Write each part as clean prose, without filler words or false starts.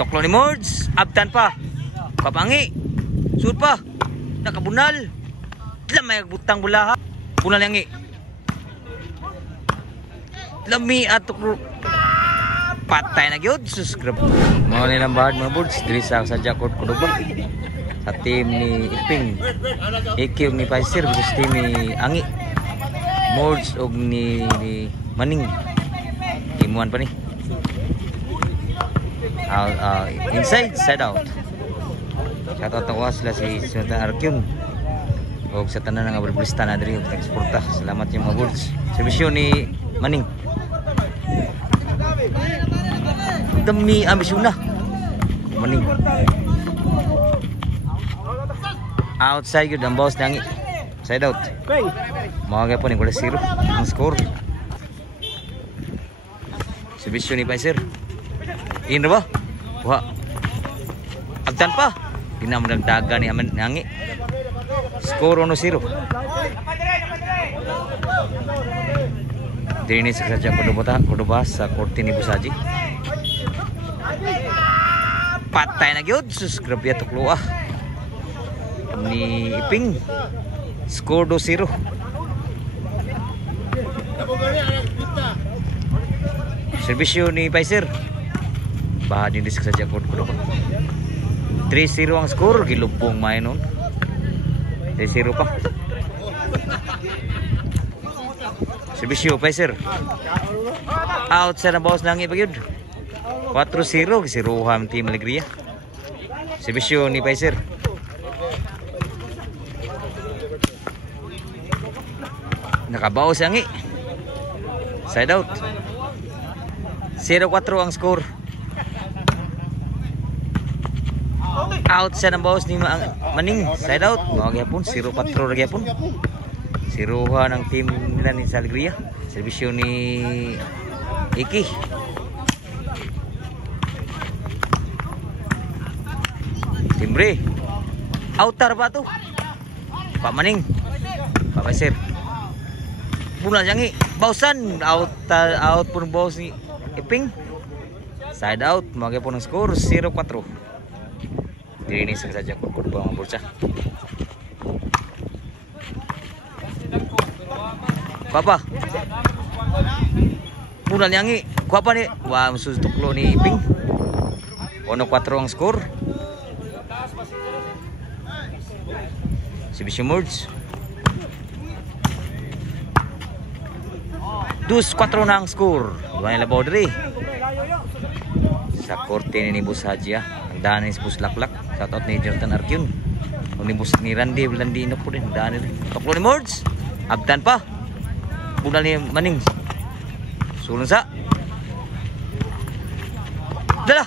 Toklo ni Mords, abtan pa. Kapangi. Sud pa. Nakabunal. Lamay butang bulaha. Bunal yangi. Lami at toklo. Patay na gyud. Subscribe. Mao ni lambad mga Mords diri sa Jakot Kuduba. Sa team ni Iping. Ikiw ni Paisir versus team ni Angi. Mords og ni Maning. Timuan pa ni. Inside, side out. Shoutout ako sila si Sultan Arkyun. O sa tanan nga bulbulista na diri og eksporta. Salamat yung mga Bulls. Serbisyo ni Maning. Demi ambisyon na. Maning. Outside yun ang boss nangi. Side out. Mga po ni 0 ang score. Serbisyo ni Paisir. In ba? Wah. Agtan pa. Dinamdagdagan ni Aman nangi. Skoro 1-0. Dini sa Kuduba sa korte ni Busaji. Patay na gyud. Sus, grabe ato kluwa. Ni Iping. Skoro 2-0. Serbisyo ni Paisir. Baha din sa Jakot Kuduba. 3-0 ang score, gilupong may nun. 3-0 pa. Serbisyo Paisir. Outside ang bawas nangi pa yun. 4-0, gisiruhan Team Alegria. Serbisyo ni Paisir. Nakabawas nangi. Side out. 0-4 ang score. Outside ang bawas ni Maning. Side out. Mga gyapon 0-4 ra gyapon. Siruhan ang team nila ni Alegria. Serbisyo ni Iki. Timbre. Outer ba to? Pak Maning. Pak Paisir. Bunal yangi. Bausan. Out pun bawas ni Iping. Side out. Mga gyapon ang score 0-4. Dirinis saja Kuduba mga Bursa. Papa. Bunal yangi. Kuha pa ni. Wah, musuh tuklo ni Iping. 1-4 ang score. Serbisyo Mords. 2-4 na ang score. Dua yung labaw diri. Sa korte ni Bus Haji ang daan ni Bus Laklak. Shoutout ni Sultan Arkyun. O ni Bus ni Randy Blandino po rin. Daan ni Toklo ni Mords. Abtan pa. Bunal ni Maning. Sulong sa. Dala.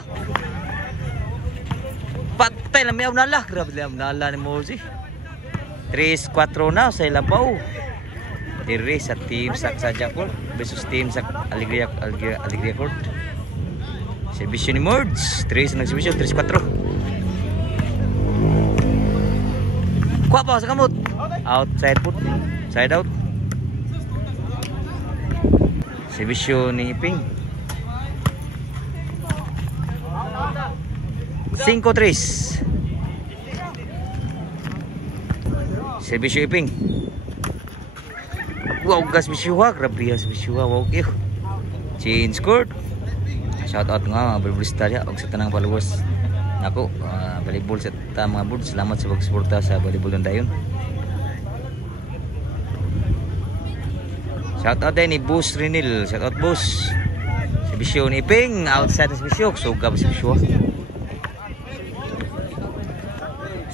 Patay lang may abnala. Grabe lang abnala ni Mords eh. 3-4 na sa ilabaw. Diri sa team sa Jakot versus team sa Alegria Court. Serbisyo ni Mords. 3 ng serbisyo. 3-4. Kuha pa sa kamot. Outside put. Side out. Serbisyo ni Iping. 5-3. Serbisyo Iping. Wow, gas bisyuha. Grabe gas bisyuha. Wow, kiyo. Change court. Shoutout nga mga bulbulista niya. Og sa tanang followers. Ako, volleyball sa mga Bulls. Salamat sa pagsuporta sa volleyball ng dayon. Shoutout din ni Bus Renil. Shoutout Bus. Serbisyo ni Iping. Outside ng serbisyo. Suga ba serbisyo?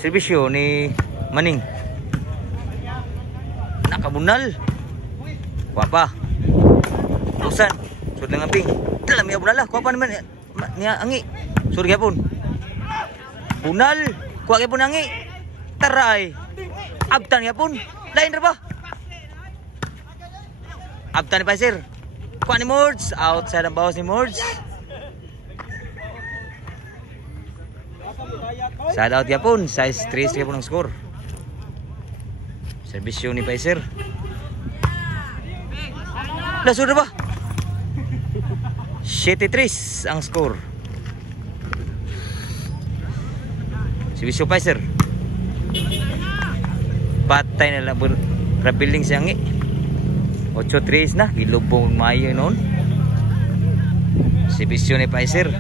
Serbisyo ni Maning. Nakabunal. Kuha Usan. Sud ng Iping. Dalam ya bunal lah. Kuha pa naman niya Angi. Sud gyapon. Bunal. Kuha gyapon Angi. Taray. Abtan gyapon. Lain ra ba? Abtan ni Paisir. Kuha ni Mords. Outside ang bawas ni Mords. Side out gyapon. Size 3 gyapon ang score. Serbisyo ni Paisir. Lasud ba? 7-3 ang score. Sibisyo Pfizer. Patay na lang rapiling siyang 8-3 na. Gilubong mayo noon. Sibisyo ni Pfizer.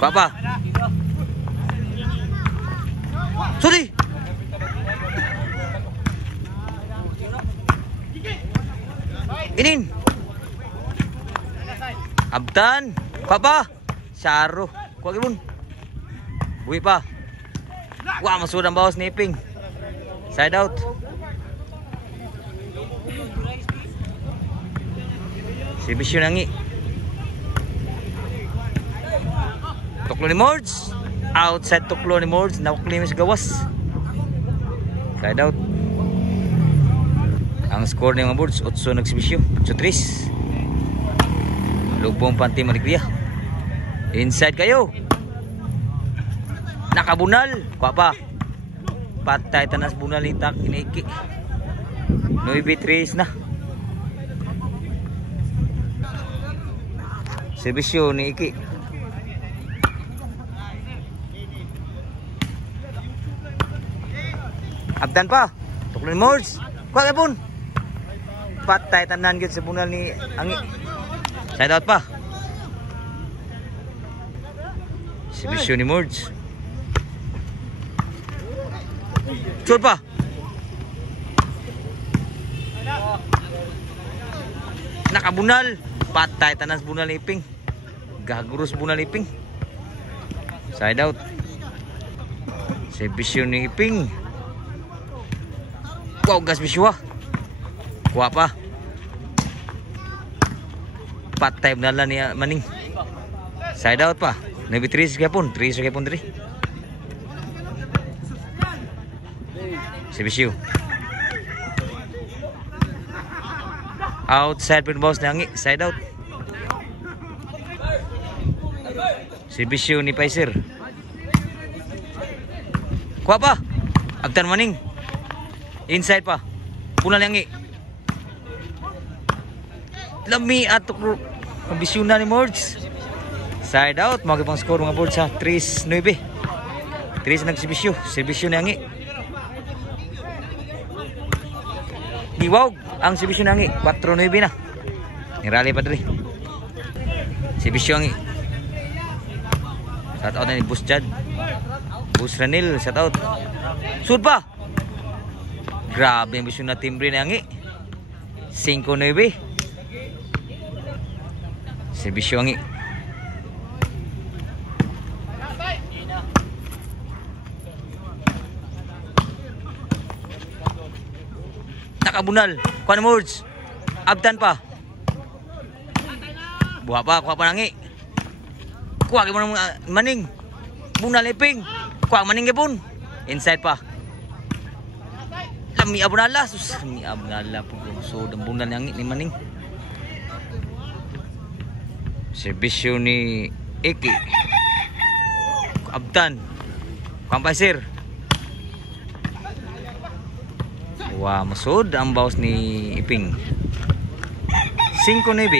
Papa. Sorry. Inin. Abdan. Papa. Saro. Kuha gibon. Buhi pa. Wah, masud ang bawas ni Iping. Side out. Sibisyo nangi. Tuklo ni Mords. Outside tuklo ni Mords. Nakuklimis gawas. Side out. Ang score ni mga Mords 8 nagsibisyo. 8-3. Lubong panti maligriya. Inside kayo. Nakabunal. Kuha pa. Patay tanas bunal itak. Inaiki. 9-3 na. Sibisyo ni Iki. Abdan pa. Tuklo ni Mords. Kuha kapon. Patay tanan gyud sa bunal ni Angi. Side out pa. Sibisyo ni Mords. Shoot pa. Nakabunal. Patay tanan sa bunal ni Iping. Gagurus bunal ni Iping. Side out. Sibisyo ni Iping. Wow, gas biswa. Kuha pa. Patay benala ni Maning. Side out pa. 9-3 kayapon. 3 kayapon 3. Sibisyo. Outside pin boss ni Angi. Side out. Sibisyo ni Pfizer. Kuha pa. Abdan Maning. Inside pa. Punal ni Angi. Lami atok ambisyon na ni Mords. Side out. Mga pang score mga Mords ha. 3-9. 3 nagsibisyo. Sibisyo ni Angi. Diwag ang sibisyo ni Angi. 4-9 na. Nirali pa dali. Sibisyo Angi. Shout out na ni Bus Chad. Bus Ranil. Shout out. Shoot pa. Grabe ang bisyo na timbre ni Angi. 5-9. Sibisyo Angi. Nakabunal. Kuha na Mords. Abdan pa. Buha pa. Kuha pa Angi. Kuha ka mo Maning. Bunal Iping. Kuha Maning gipon. Inside pa. Lami abunala. Sus. Lami abunala. So, bunal ni Angi ni Maning. Sibisyo ni Iki. Abdan. Pfizer. Wah, masud ang bawas ni Iping. 5-9.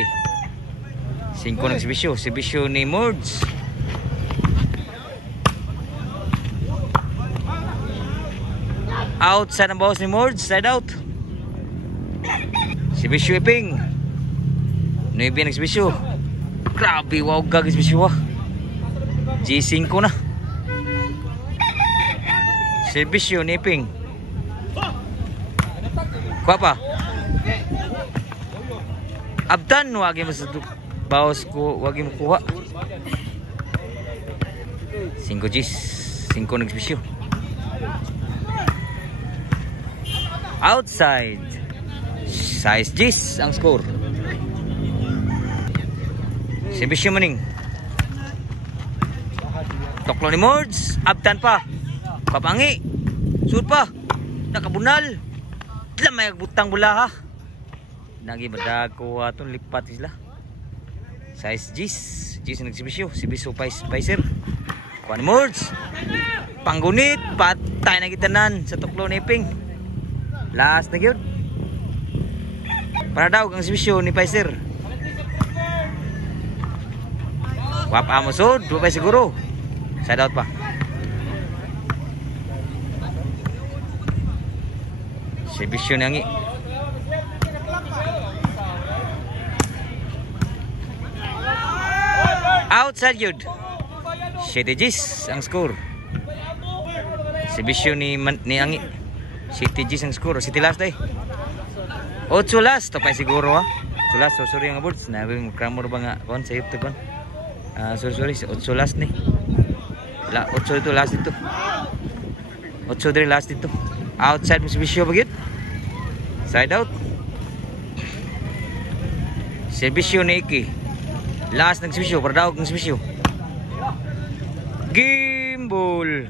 5 ng sibisyo. Sibisyo ni Mords. Outside ang bawas ni Mords. Side out. Sibisyo Iping. 9 ng sibisyo. Grabe, wow, gagis bisyo. G5 na. Sibisyo ni Iping. Kuha pa. Abdan, wagi mo sa bawas ko, wagi mo kuha. 5 Gs. 5 nagsibisyo. Outside. Size Gs ang score. Sibisyo Maning. Tuklo ni Mords. Abdan pa. Papangi. Shoot pa. Nakabunal. Lamay butang bula ha. Nagi badag ko atong lipat sila. Size G's. G's nagsibisyo. Sibisyo Pfizer. Kuha ni Mords. Panggunit. Patay na gitanan sa tuklo ni Iping. Last na gyud. Para daw ang sibisyo ni Pfizer. Wap amo sud, do pa siguro. Side out pa. Servisyo nangi. Outside yun. 7 Gs ang score. Servisyo ni Angi. 7 Gs ang score. City last day. 8 last. Ito pa siguro ha. 8 last. So sorry nga boards. Naging kramor ba nga kon sa YouTube kon. Sorry. 8 last ni. 8 ito last dito. 8 dari last dito. Outside servisyo bagit. Side out. Servisyo ni Iki. Last ng servisyo. Pardaog ng servisyo. Game ball.